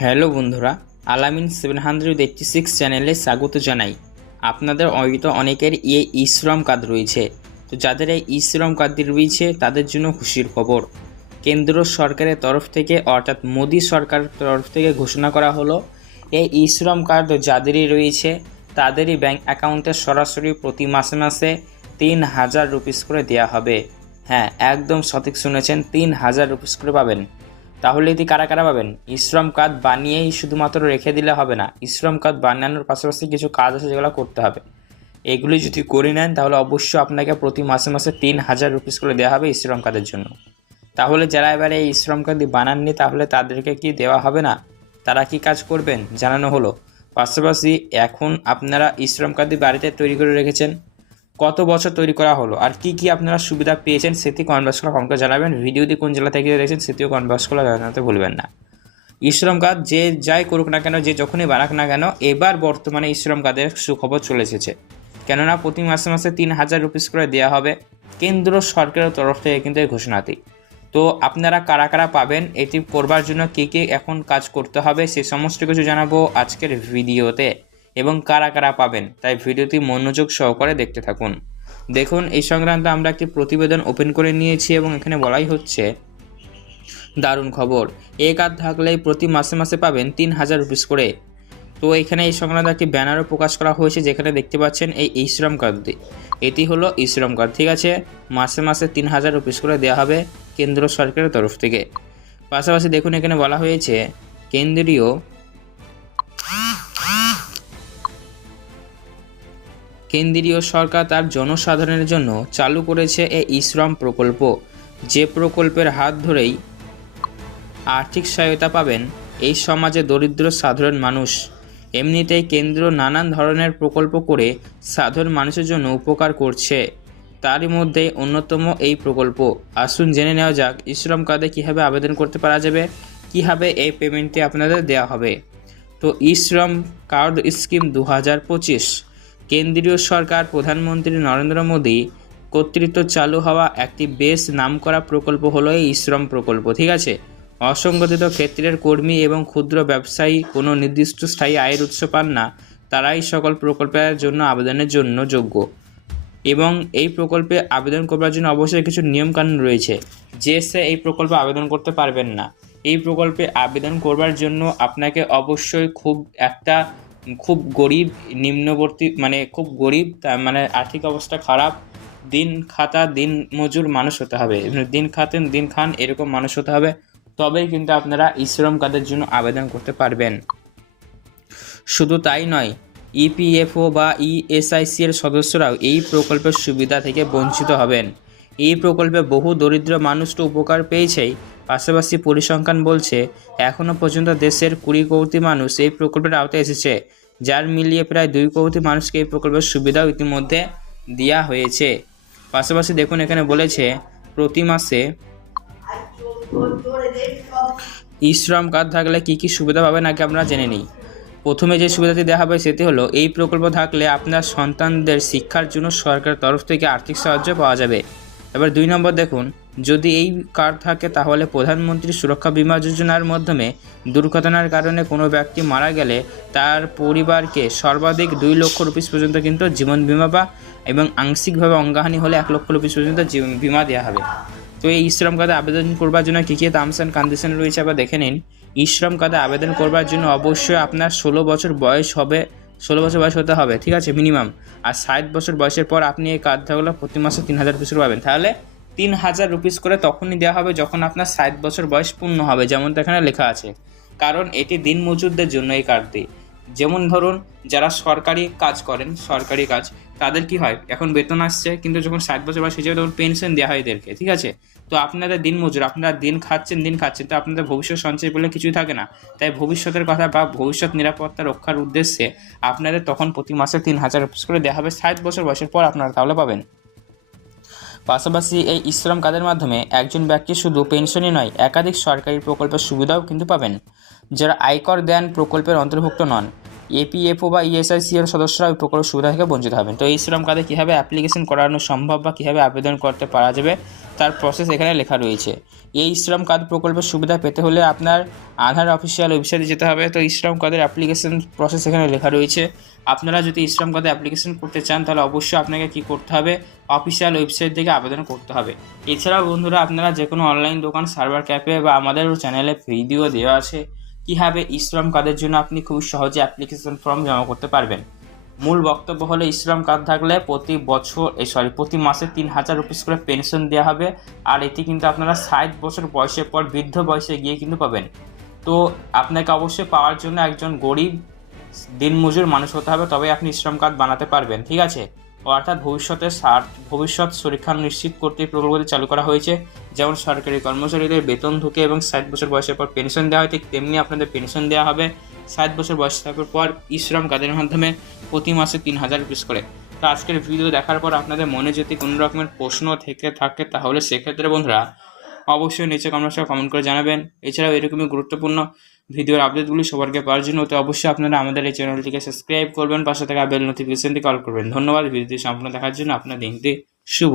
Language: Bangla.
হ্যালো বন্ধুরা, আলামিন সেভেন হান্ড্রেড এইটটি সিক্স চ্যানেলে স্বাগত জানাই। আপনাদের হয়তো অনেকের এই ইশ্রম শ্রম কার্ড রয়েছে। তো যাদের এই ইশ্রম শ্রম কার্ডটি রয়েছে, তাদের জন্য খুশির খবর। কেন্দ্র সরকারের তরফ থেকে, অর্থাৎ মোদী সরকারের তরফ থেকে ঘোষণা করা হলো, এই ইশ্রম কার্ড যাদেরই রয়েছে, তাদেরই ব্যাংক অ্যাকাউন্টে সরাসরি প্রতি মাসে মাসে তিন হাজার রুপিস করে দেওয়া হবে। হ্যাঁ একদম সঠিক শুনেছেন, তিন হাজার রুপিস করে পাবেন। তাহলে এটি কারা কারা পাবেন? ইশ্রম কার্ড বানিয়েই শুধুমাত্র রেখে দিলে হবে না। ইশ্রম কার্ড বানানোর পাশাপাশি কিছু কাজ আছে যেগুলো করতে হবে। এগুলি যদি করে নেন, তাহলে অবশ্যই আপনাকে প্রতি মাসে মাসে তিন হাজার রুপিস করে দেওয়া হবে ইশ্রম কার্ডের জন্য। তাহলে যারা এবারে এই ইশ্রম কার্ডটি বানাননি, তাহলে তাদেরকে কি দেওয়া হবে না? তারা কি কাজ করবেন? জানানো হলো। পাশাপাশি এখন আপনারা ইশ্রম কার্ডটি বাড়িতে তৈরি করে রেখেছেন। কত বছর তৈরি করা হলো আর কি কি আপনারা সুবিধা পেয়েছেন সেটি কনভার্স করে কমকে জানাবেন। ভিডিওটি কোন জেলা থেকে দেখছেন সেটিও কনভার্স করে জানাতে ভুলবেন না। ইশ্রম কার্ড যে যাই করুক না কেন, যে যখনই বানাক না কেন, এবার বর্তমানে ইশ্রম কার্ডের সুখবর চলে এসেছে। কেননা প্রতি মাসে মাসে তিন হাজার রুপিস করে দেওয়া হবে কেন্দ্র সরকারের তরফ থেকে কিন্তু এই ঘোষণাটি। তো আপনারা কারা কারা পাবেন, এটি করবার জন্য কী কী এখন কাজ করতে হবে, সে সমস্ত কিছু জানাব আজকের ভিডিওতে। এবং কারা কারা পাবেন, তাই ভিডিওটি মনোযোগ সহকারে দেখতে থাকুন। দেখুন, এই সংক্রান্ত আমরা একটি প্রতিবেদন ওপেন করে নিয়েছি এবং এখানে বলাই হচ্ছে, দারুণ খবর। এ কার্ড থাকলেই প্রতি মাসে মাসে পাবেন তিন হাজার রুপিস করে। তো এখানে এই সংক্রান্ত একটি ব্যানারও প্রকাশ করা হয়েছে, যেখানে দেখতে পাচ্ছেন এই ইশ্রম কার্ডটি। এটি হলো ইশ্রম কার্ড, ঠিক আছে? মাসে মাসে তিন হাজার রুপিস করে দেওয়া হবে কেন্দ্র সরকারের তরফ থেকে। পাশাপাশি দেখুন, এখানে বলা হয়েছে, কেন্দ্রীয় কেন্দ্রীয় সরকার তার জনসাধারণের জন্য চালু করেছে এই ইশ্রম প্রকল্প। যে প্রকল্পের হাত ধরেই আর্থিক সহায়তা পাবেন এই সমাজে দরিদ্র সাধারণ মানুষ। এমনিতেই কেন্দ্র নানান ধরনের প্রকল্প করে সাধারণ মানুষের জন্য উপকার করছে। তারই মধ্যে অন্যতম এই প্রকল্প। আসুন জেনে নেওয়া যাক ইশ্রম কার্ডে কীভাবে আবেদন করতে পারা যাবে, কীভাবে এই পেমেন্টটি আপনাদের দেওয়া হবে। তো ইশ্রম কার্ড স্কিম দু হাজার পঁচিশ কেন্দ্রীয় সরকার, প্রধানমন্ত্রী নরেন্দ্র মোদী কর্তৃত্ব চালু হওয়া একটি বেশ নামকরা প্রকল্প হলো এই ইশ্রম প্রকল্প, ঠিক আছে? অসংগঠিত ক্ষেত্রের কর্মী এবং ক্ষুদ্র ব্যবসায়ী কোনো নির্দিষ্ট স্থায়ী আয়ের উৎস পান না, তারাই সকল প্রকল্পের জন্য আবেদনের জন্য যোগ্য। এবং এই প্রকল্পে আবেদন করবার জন্য অবশ্যই কিছু নিয়মকানুন রয়েছে, যে সে এই প্রকল্পে আবেদন করতে পারবেন না। এই প্রকল্পে আবেদন করবার জন্য আপনাকে অবশ্যই খুব একটা খুব গরিব, নিম্নবর্তী মানে খুব গরিব তার মানে আর্থিক অবস্থা খারাপ, দিন খাতা, দিন মজুর মানুষ হতে হবে। দিন খাতেন, দিন খান, এরকম মানুষ হতে হবে। তবেই কিন্তু আপনারা ইশ্রম কার্ডের জন্য আবেদন করতে পারবেন। শুধু তাই নয় ইপিএফও বা ইএসআইসি এর সদস্যরাও এই প্রকল্পের সুবিধা থেকে বঞ্চিত হবেন। এই প্রকল্পে বহু দরিদ্র মানুষ তো উপকার পেয়েছেই। পাশাপাশি পরিসংখ্যান বলছে এখনও পর্যন্ত দেশের কুড়ি কোটি মানুষ এই প্রকল্পের আওতায় এসেছে, যার মিলিয়ে প্রায় দুই কোটি মানুষকে এই প্রকল্পের সুবিধাও ইতিমধ্যে দেওয়া হয়েছে। পাশাপাশি দেখুন, এখানে বলেছে, প্রতি মাসে ই শ্রম কার্ড থাকলে কী কী সুবিধা পাবেন আগে আমরা জেনে নিই। প্রথমে যে সুবিধাটি দেওয়া হবে সেটি হলো, এই প্রকল্প থাকলে আপনার সন্তানদের শিক্ষার জন্য সরকারের তরফ থেকে আর্থিক সাহায্য পাওয়া যাবে। এবার দুই নম্বর দেখুন যদি এই কার্ড থাকে, তাহলে প্রধানমন্ত্রী সুরক্ষা বীমা যোজনার মাধ্যমে দুর্ঘটনার কারণে কোনো ব্যক্তি মারা গেলে তার পরিবারকে সর্বাধিক দুই লক্ষ রুপিস পর্যন্ত কিন্তু জীবন বিমা বা এবং আংশিকভাবে অঙ্গহানি হলে এক লক্ষ রুপিস পর্যন্ত জীবন বিমা দেওয়া হবে। তো এই ইশ্রম কার্ডে আবেদন করবার জন্য কী কী টার্মস অ্যান্ড কন্ডিশন রয়েছে আবার দেখে নিন। ইশ্রম কার্ডে আবেদন করবার জন্য অবশ্যই আপনার ষোলো বছর বয়স হবে, ষোলো বছর বয়স হতে হবে, ঠিক আছে মিনিমাম আর ষাট বছর বয়সের পর আপনি এই কার্ড থাকলে প্রতি মাসে তিন হাজার রুপিস করে পাবেন। তাহলে তিন হাজার রুপিস করে তখনই দেওয়া হবে যখন আপনার ষাট বছর বয়স পূর্ণ হবে যেমনটা এখানে লেখা আছে। কারণ এটি দিন মজুরদের জন্য এই কার্ডটি। যেমন ধরুন, যারা সরকারি কাজ করেন, সরকারি কাজ, তাদের কি হয়? এখন বেতন আসছে, কিন্তু যখন ষাট বছর বয়স যাবে, তখন পেনশন দেওয়া হয় এদেরকে, ঠিক আছে? তো আপনাদের দিন মজুর, আপনারা দিন খাচ্ছেন দিন খাচ্ছেন, তো আপনাদের ভবিষ্যৎ সঞ্চয় বলে কিছুই থাকে না। তাই ভবিষ্যতের কথা বা ভবিষ্যৎ নিরাপত্তা রক্ষার উদ্দেশ্যে আপনাদের তখন প্রতি মাসে তিন হাজার রুপিস করে দেওয়া হবে। ষাট বছর বয়সের পর আপনারা তাহলে পাবেন। পাশাপাশি এই ইশ্রম কাদের মাধ্যমে একজন ব্যক্তি শুধু পেনশনই নয়, একাধিক সরকারি প্রকল্পের সুবিধাও কিন্তু পাবেন। যারা আয়কর দেন প্রকল্পের অন্তর্ভুক্ত নন। এপিএফও বা ইএসআইসি এর সদস্যরা ওই প্রকল্প সুবিধা থেকে বঞ্চিত হবেন। তো এই শ্রম কার্ডে কীভাবে অ্যাপ্লিকেশন করানো সম্ভব বা কীভাবে আবেদন করতে পারা যাবে, তার প্রসেস এখানে লেখা রয়েছে। এই শ্রম কার্ড প্রকল্পের সুবিধা পেতে হলে আপনার আধার অফিসিয়াল ওয়েবসাইটে যেতে হবে। তো শ্রম কার্ডের অ্যাপ্লিকেশন প্রসেস এখানে লেখা রয়েছে। আপনারা যদি শ্রম কার্ডে অ্যাপ্লিকেশন করতে চান, তাহলে অবশ্যই আপনাকে কী করতে হবে? অফিসিয়াল ওয়েবসাইট থেকে আবেদন করতে হবে। এছাড়াও বন্ধুরা, আপনারা যে কোনো অনলাইন দোকান সার্ভার ক্যাফে বা আমাদের চ্যানেলে ভিডিও দেওয়া আছে। কীভাবে ইশ্রম কার্ডের জন্য আপনি খুব সহজে অ্যাপ্লিকেশন ফর্ম জমা করতে পারবেন? মূল বক্তব্য হলো ইশ্রম কার্ড থাকলে প্রতি বছর এই সরি প্রতি মাসে তিন হাজার রুপিস করে পেনশন দেওয়া হবে। আর এটি কিন্তু আপনারা ষাট বছর বয়সের পর, বৃদ্ধ বয়সে গিয়ে কিন্তু পাবেন। তো আপনাকে অবশ্যই পাওয়ার জন্য একজন গরিব, দিনমজুর মানুষ হতে হবে তবে আপনি শ্রম কার্ড বানাতে পারবেন, ঠিক আছে? অর্থাৎ ভবিষ্যতে সার- ভবিষ্যৎ সুরক্ষা নিশ্চিত করতে প্রকল্পটি চালু করা হয়েছে। যেমন সরকারি কর্মচারীদের বেতন ঢুকে এবং ষাট বছর বয়সের পর পেনশন দেওয়া হয়, ঠিক তেমনি আপনাদের পেনশন দেওয়া হবে। ষাট বছর বয়স থাকার পর ইশ্রম শ্রম কার্ডের মাধ্যমে প্রতি মাসে তিন হাজার রুপিস করে। তো আজকের ভিডিও দেখার পর আপনাদের মনে যদি কোনো রকমের প্রশ্ন থেকে থাকে, তাহলে সেক্ষেত্রে বন্ধুরা অবশ্যই নিচে কমেন্ট কমেন্ট করে জানাবেন। এছাড়াও এরকমই গুরুত্বপূর্ণ ভিডিওর আপডেটগুলি সবার আগে পাওয়ার জন্য, তো অবশ্যই আপনারা আমাদের এই চ্যানেলটিকে সাবস্ক্রাইব করবেন, পাশে থাকা বেল নোটিফিকেশনটি কল করবেন ধন্যবাদ, ভিডিওটি সম্পূর্ণ দেখার জন্য আপনার দিনটি শুভ।